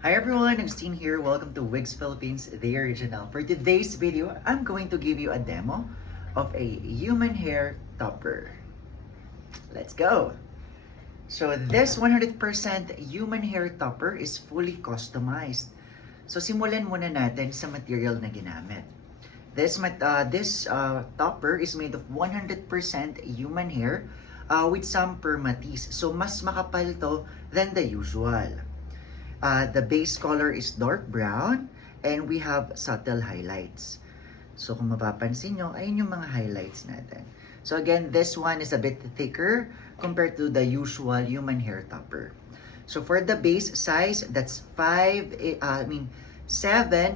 Hi everyone, Agustin here. Welcome to Wigs Philippines, the original. For today's video, I'm going to give you a demo of a human hair topper. Let's go! So this 100% human hair topper is fully customized. So simulan muna natin sa material na ginamit. This topper is made of 100% human hair with some permatease. So mas makapal to than the usual. The base color is dark brown and we have subtle highlights. So kung mapapansin nyo, ayun yung mga highlights natin. So again, this one is a bit thicker compared to the usual human hair topper. So for the base size, that's 7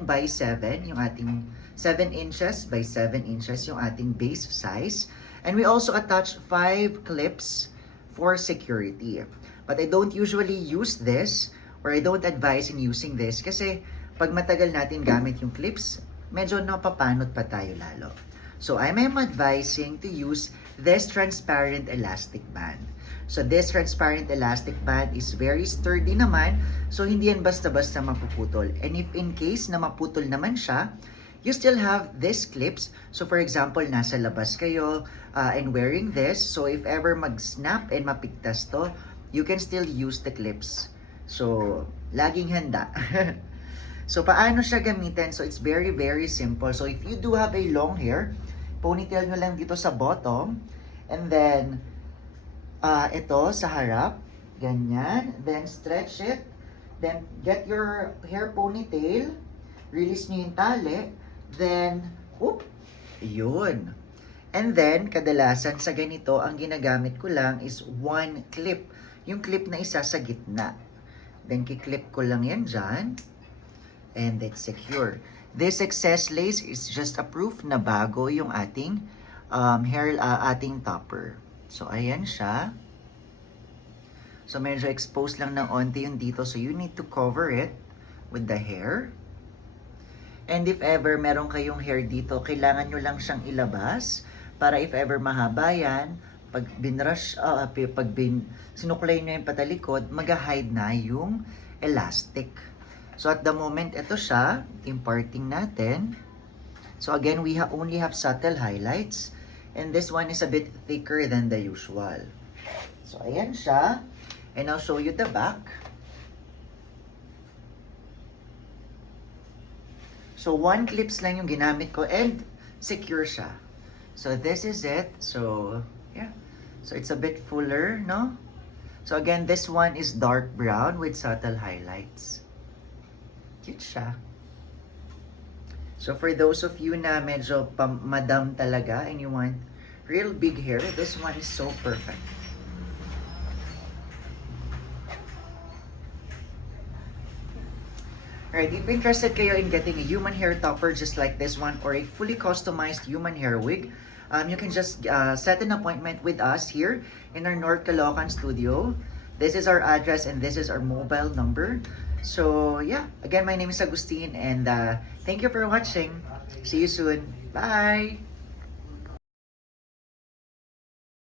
by 7, yung ating 7 inches by 7 inches yung ating base size. And we also attach 5 clips for security. But I don't usually use this, or I don't advise in using this kasi pag matagal natin gamit yung clips, medyo napapanot pa tayo lalo. So I am advising to use this transparent elastic band. So this transparent elastic band is very sturdy naman, so hindi yan basta-basta mapuputol. And if in case na maputol naman siya, you still have these clips. So for example, nasa labas kayo and wearing this, so if ever mag-snap and mapigtas to, you can still use the clips. So, laging handa. So, paano siya gamitin? So, it's very, very simple. So, if you do have a long hair, ponytail nyo lang dito sa bottom. And then, ito sa harap. Ganyan. Then, stretch it. Then, get your hair ponytail. Release nyo yung tali. Then, yun. And then, kadalasan sa ganito, ang ginagamit ko lang is one clip. Yung clip na isa sa gitna. Then, kiklip ko lang yan dyan. And it's secure. This excess lace is just a proof na bago yung ating ating topper. So, ayan siya. So, medyo exposed lang ng onti yung dito. So, you need to cover it with the hair. And if ever meron kayong hair dito, kailangan nyo lang siyang ilabas para if ever mahaba yan, pag sinuklay nyo yung patalikod, mag-hide na yung elastic. So at the moment, ito siya, imparting natin. So again, we only have subtle highlights. And this one is a bit thicker than the usual. So ayan siya. And I'll show you the back. So one clips lang yung ginamit ko and secure siya. So this is it. So yeah. So it's a bit fuller, no? So again, this one is dark brown with subtle highlights. Cute siya. So for those of you na medyo madam talaga and you want real big hair, this one is so perfect. Alright, if interested kayo in getting a human hair topper just like this one or a fully customized human hair wig, you can just set an appointment with us here in our North Caloocan studio. This is our address and this is our mobile number. So yeah, again, my name is Agustin and thank you for watching. See you soon. Bye!